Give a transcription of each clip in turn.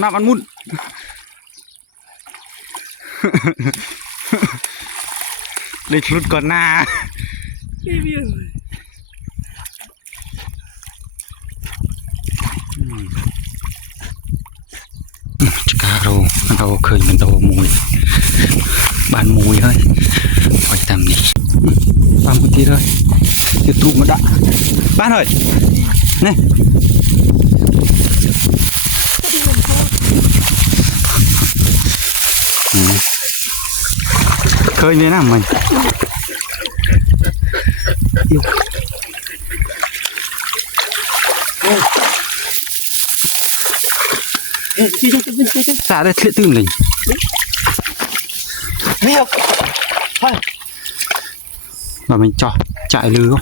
น้ำมันมุนเลยชุดก่อนหน้าจะกาเราเคยมันโดมวยบ้านมวยเฮ้ยไปทำนี่ตามคนที่เลยจะตูมาด่าบ้านเฮ้ยนี่เคยเนี่ยนะmình xả đây thiệt tương mình và mình cho chạy lư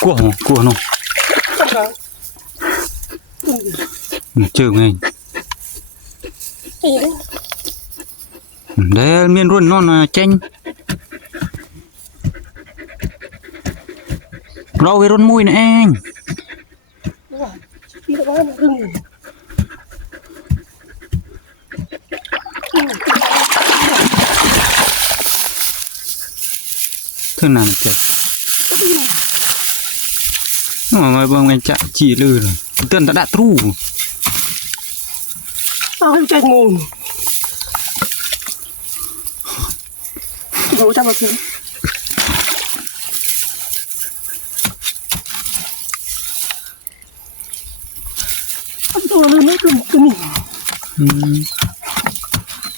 không cua nó chưa nghe để miền ruộng non chanh rau cái ruộng mùi này anh thế nào trời mà bông anh chạm chỉ lư rồi tên đã tru em chạy nguồn ngồi trong một cái anh tôi lên mấy cái này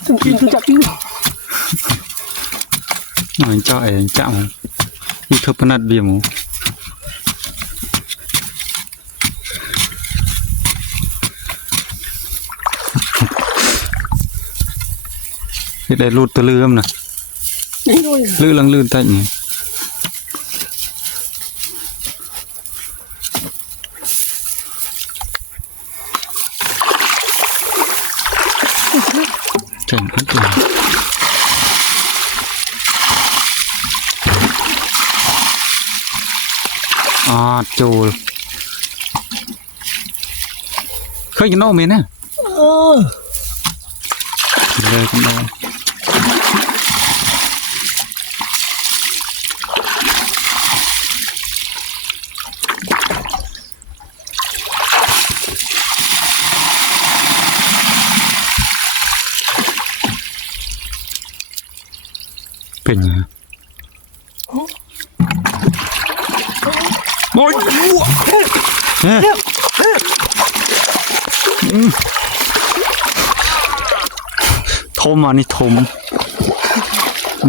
thằng kia tôi chặt chứ anh cho anh chạm đi thấp nát điểm để lụt từ lư âm nè lư lăng lư tạnh này chẳng hết rồi chồ khơi cho nó miền nè rồi cũng đâuเป็นไงโอ้ยทมอ่ะนี่ทม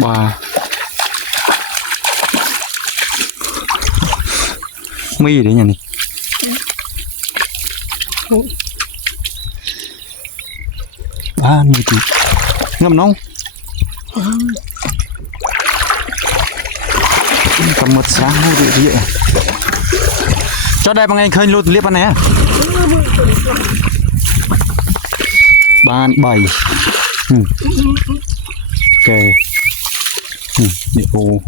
บ้าไม่อยู่ได้ยังนี่มือตีngâm nóng cầm một sáng mua được gì cho đây bằng anh khơi lụt liếp anh này ban 7 ok địa ô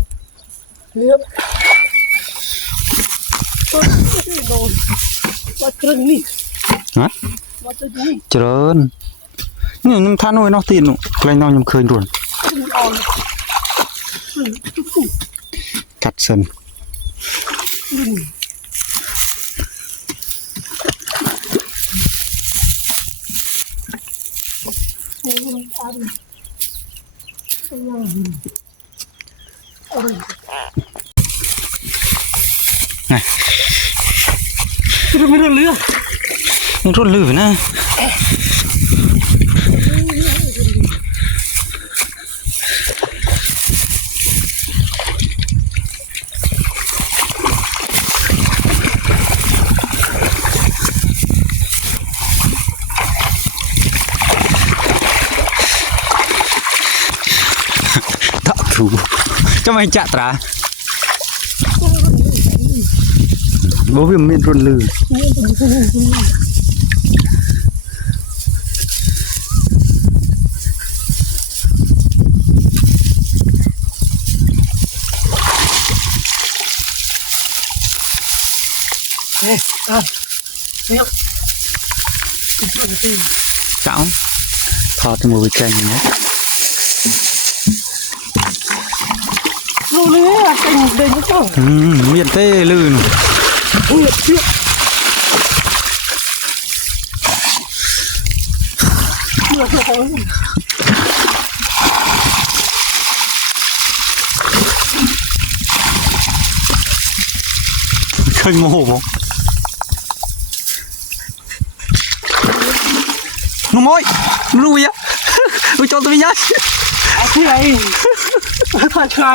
hả trơn nhưng than nuôi nó tiền nụ lên nó nhầm khơi luôn cắt sân này rút lửa nè thú cho mày chặt ra bố viêm miên run lư เดี๋ยวคุณช่วยตี เจ้าทอดมือไปแข่งเนาะ รู้เลยอ่ะเป็นเดินไม่ต้อง เมียนเต้ลื่น เฮ้ยเชื่อของ เคยโมโหบ่นุ่มโอ้ยรู้ยัง รู้จอตัวยักษ์ ที่ไหนผ่านใคร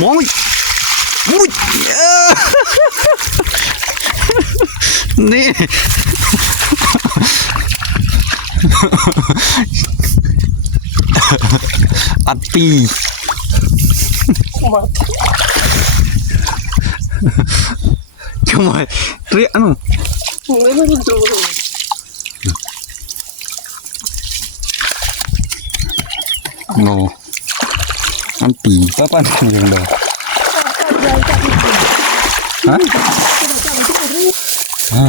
มองมุ้ยนี่อัดปี มา ทำไมเรียกนู่น ไม่รู้ตัว โง่อันปีก็ปั้นยังเดียวฮะ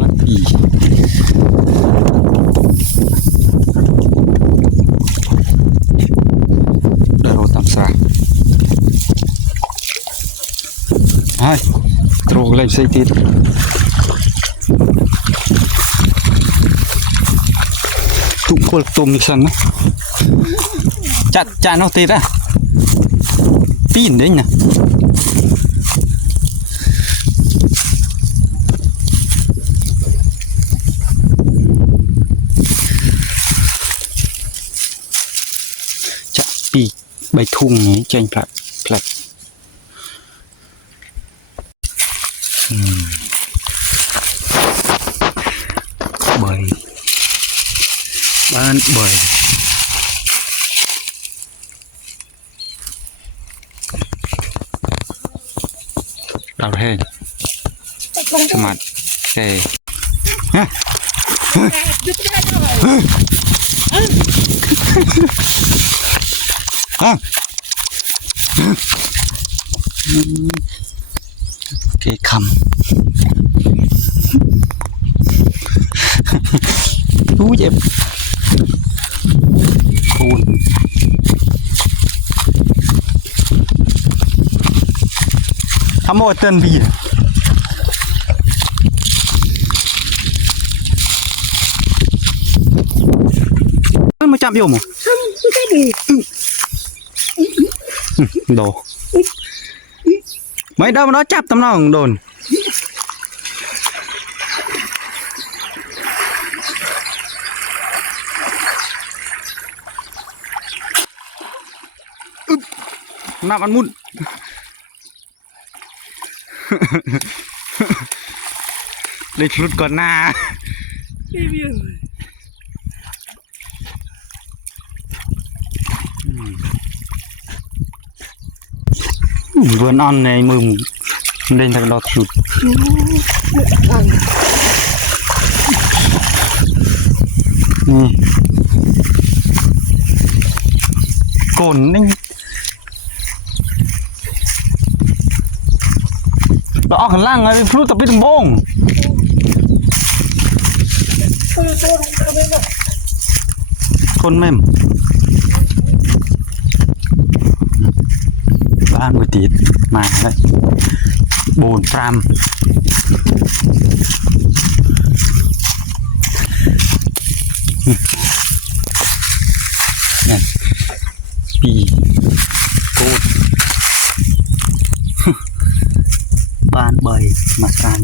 อันปีเดี๋ยวเราตามสายไอ้ตรงเลยใส่ติดทุกคนตุ่มฉันนะจัดจานเอาติดอ่ะปีนได้ไงจะปีกใบทุ่งนี้เจงพลัดใบบ้านใบดาวแห้งสมัดเซ่ฮะเกคำรู้เจ็บคูณทำหมดเต้นบีมาจับโยมโดไม่ได้มันจับตำนองโดนน้ำมันมุนเลยชุดก่อนหน้า ไม่เบี้ย เบือนอ่อนในมือเล่นทางดอกชุดนี่โกนนี่เราออกข้างล่างไงพลุตะปิดบงคนแม่มบ้านมือตีดมาแล้วโบนปรามนี่ปีโกดบ้านใบมาสาน